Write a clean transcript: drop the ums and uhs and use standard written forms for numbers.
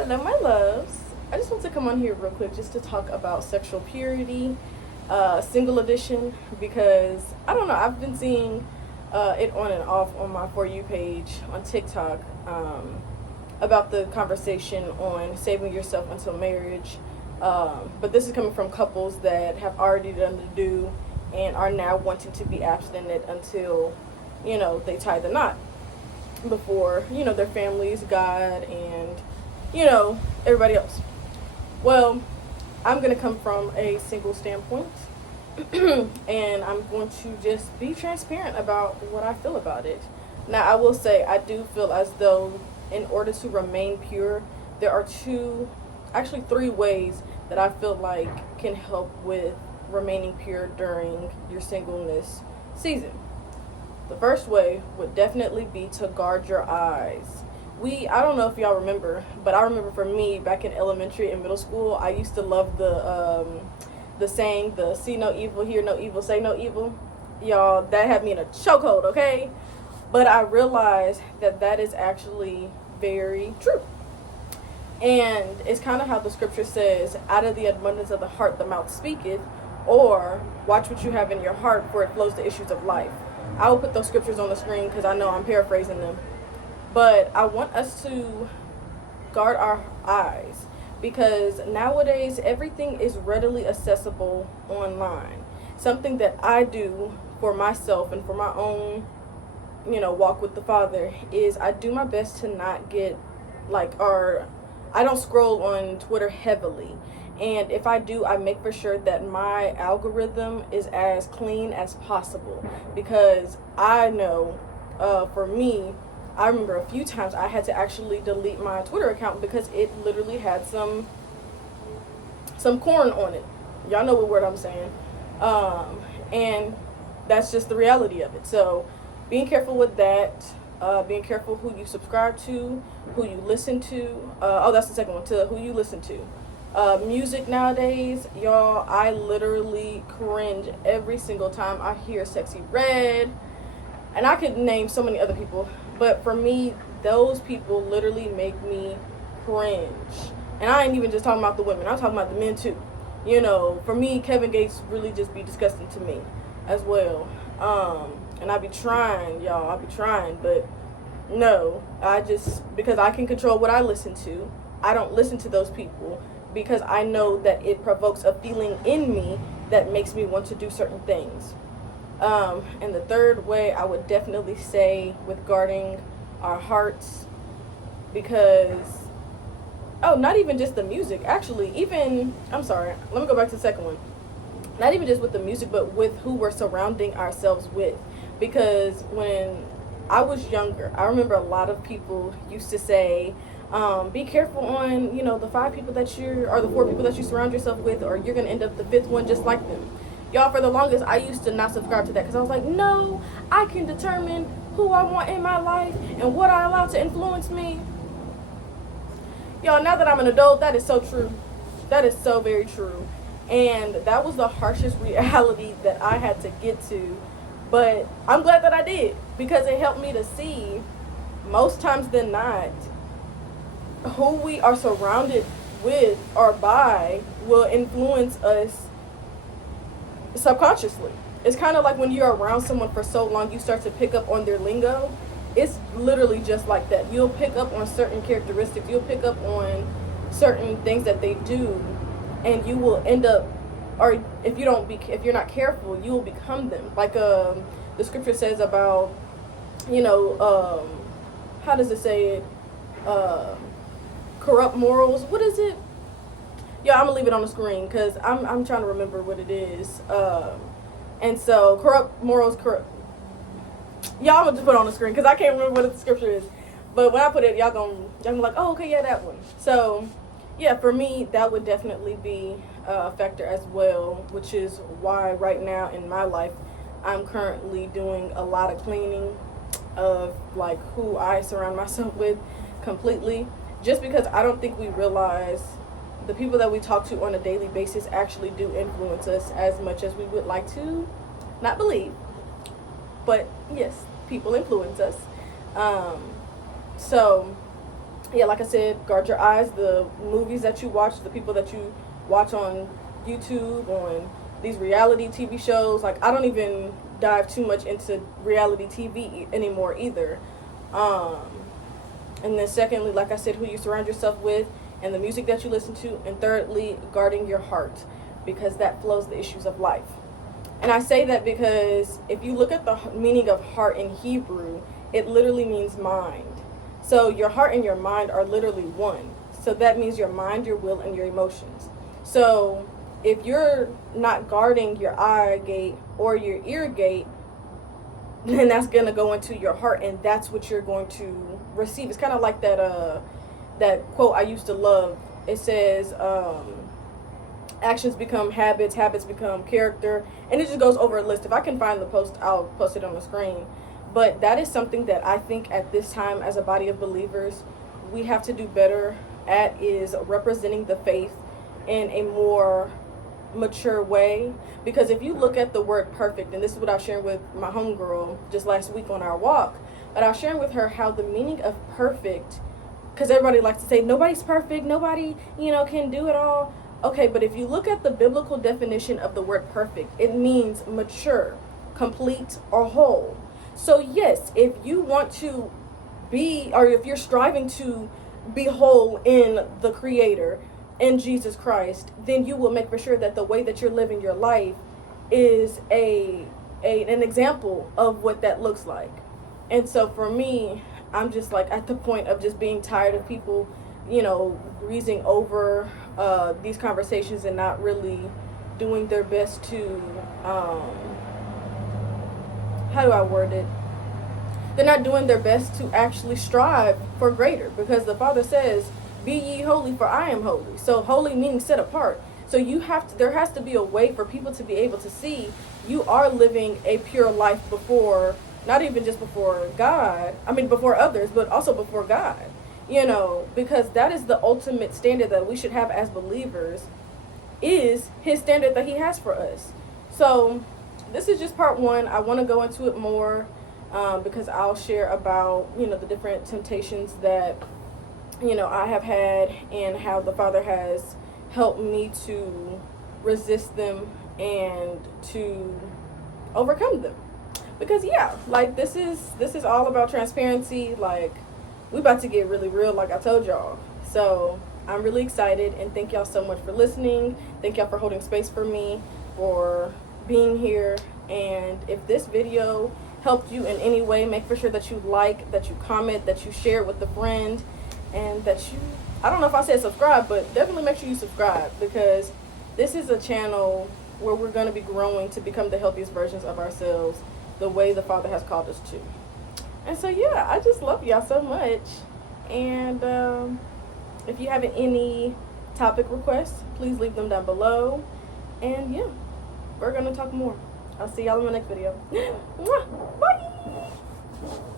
Hello, my loves. I just want to come on here real quick just to talk about sexual purity, single edition, because I don't know, I've been seeing it on and off on my For You page on TikTok about the conversation on saving yourself until marriage. But this is coming from couples that have already done the do and are now wanting to be abstinent until, they tie the knot before, their families, God, and, everybody else. Well, I'm going to come from a single standpoint, and I'm going to just be transparent about what I feel about it. Now, I will say, I do feel as though in order to remain pure, there are actually three ways that I feel like can help with remaining pure during your singleness season. The first way would definitely be to guard your eyes. I don't know if y'all remember, but I remember for me back in elementary and middle school, I used to love the saying, the see no evil, hear no evil, say no evil. Y'all, that had me in a chokehold, okay? But I realized that is actually very true. And it's kind of how the scripture says, out of the abundance of the heart the mouth speaketh, or watch what you have in your heart, for it flows the issues of life. I will put those scriptures on the screen because I know I'm paraphrasing them. But I want us to guard our eyes, because nowadays everything is readily accessible online. Something that I do for myself and for my own, walk with the Father is I do my best to not get I don't scroll on Twitter heavily. And if I do, I make for sure that my algorithm is as clean as possible, because I know for me, I remember a few times I had to actually delete my Twitter account because it literally had some corn on it. Y'all know what word I'm saying. And that's just the reality of it. So being careful with that, being careful who you subscribe to, who you listen to. That's the second one, to who you listen to. Music nowadays, y'all, I literally cringe every single time I hear Sexy Red. And I could name so many other people, but for me, those people literally make me cringe. And I ain't even just talking about the women, I'm talking about the men too. For me, Kevin Gates really just be disgusting to me as well. And I be trying, y'all, but no, because I can control what I listen to, I don't listen to those people, because I know that it provokes a feeling in me that makes me want to do certain things. And the third way I would definitely say with guarding our hearts, because, not even just the music, actually, let me go back to the second one. Not even just with the music, but with who we're surrounding ourselves with. Because when I was younger, I remember a lot of people used to say, be careful on, the 5 people or the 4 people that you surround yourself with, or you're going to end up the 5th one just like them. Y'all, for the longest, I used to not subscribe to that because I was like, no, I can determine who I want in my life and what I allow to influence me. Y'all, now that I'm an adult, that is so true. That is so very true. And that was the harshest reality that I had to get to. But I'm glad that I did, because it helped me to see, most times than not, who we are surrounded with or by will influence us subconsciously. It's kind of like when you're around someone for so long, you start to pick up on their lingo. It's literally just like that. You'll pick up on certain characteristics. You'll pick up on certain things that they do, and you will end up, or if you're not careful, you will become them. Like the scripture says about, how does it say it? Corrupt morals. What is it? Yeah, I'm gonna leave it on the screen because I'm trying to remember what it is. And so corrupt morals, y'all, I'm gonna just put it on the screen because I can't remember what the scripture is. But when I put it, y'all gonna be like, oh, okay, yeah, that one. So yeah, for me, that would definitely be a factor as well, which is why right now in my life, I'm currently doing a lot of cleaning of like who I surround myself with completely, just because I don't think we realize the people that we talk to on a daily basis actually do influence us as much as we would like to not believe. But yes, people influence us. So yeah, like I said, guard your eyes. The movies that you watch, the people that you watch on YouTube, on these reality TV shows. Like, I don't even dive too much into reality TV anymore either. Um, and then secondly, like I said, who you surround yourself with and the music that you listen to. And thirdly, guarding your heart, because that flows the issues of life. And I say that because if you look at the meaning of heart in Hebrew, it literally means mind. So your heart and your mind are literally one. So that means your mind, your will, and your emotions. So if you're not guarding your eye gate or your ear gate, then that's going to go into your heart, and that's what you're going to receive. It's kind of like that quote I used to love. It says, actions become habits, habits become character, and it just goes over a list. If I can find the post, I'll post it on the screen. But that is something that I think at this time, as a body of believers, we have to do better at, is representing the faith in a more mature way. Because if you look at the word perfect, and this is what I was sharing with my homegirl just last week on our walk, but I was sharing with her how the meaning of perfect, because everybody likes to say nobody's perfect, nobody, can do it all. Okay, but if you look at the biblical definition of the word perfect, it means mature, complete, or whole. So yes, if you want to be, or if you're striving to be whole in the Creator, in Jesus Christ, then you will make for sure that the way that you're living your life is an example of what that looks like. And so for me, I'm just like at the point of just being tired of people, breezing over these conversations and not really doing their best to, how do I word it? They're not doing their best to actually strive for greater, because the Father says, "Be ye holy, for I am holy." So holy meaning set apart. So there has to be a way for people to be able to see you are living a pure life before, not even just before God, before others, but also before God. Because that is the ultimate standard that we should have as believers, is His standard that He has for us. So this is just part one. I want to go into it more, because I'll share about, the different temptations that, I have had, and how the Father has helped me to resist them and to overcome them. Because this is all about transparency. Like, we about to get really real, like I told y'all. So I'm really excited, and thank y'all so much for listening. Thank y'all for holding space for me, for being here. And if this video helped you in any way, make for sure that you like, that you comment, that you share it with a friend, and that you, I don't know if I said subscribe, but definitely make sure you subscribe, because this is a channel where we're going to be growing to become the healthiest versions of ourselves, the way the Father has called us to. And so I just love y'all so much. And if you have any topic requests, please leave them down below. And we're going to talk more. I'll see y'all in my next video. Bye!